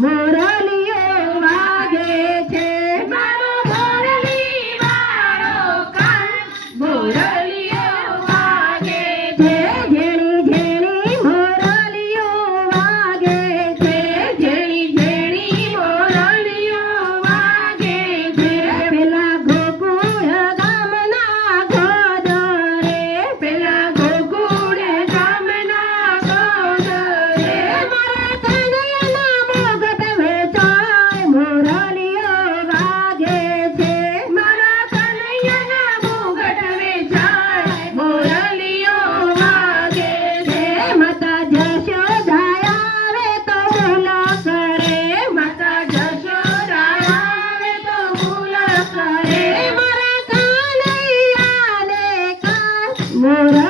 મોરલીઓ મોરલી કાન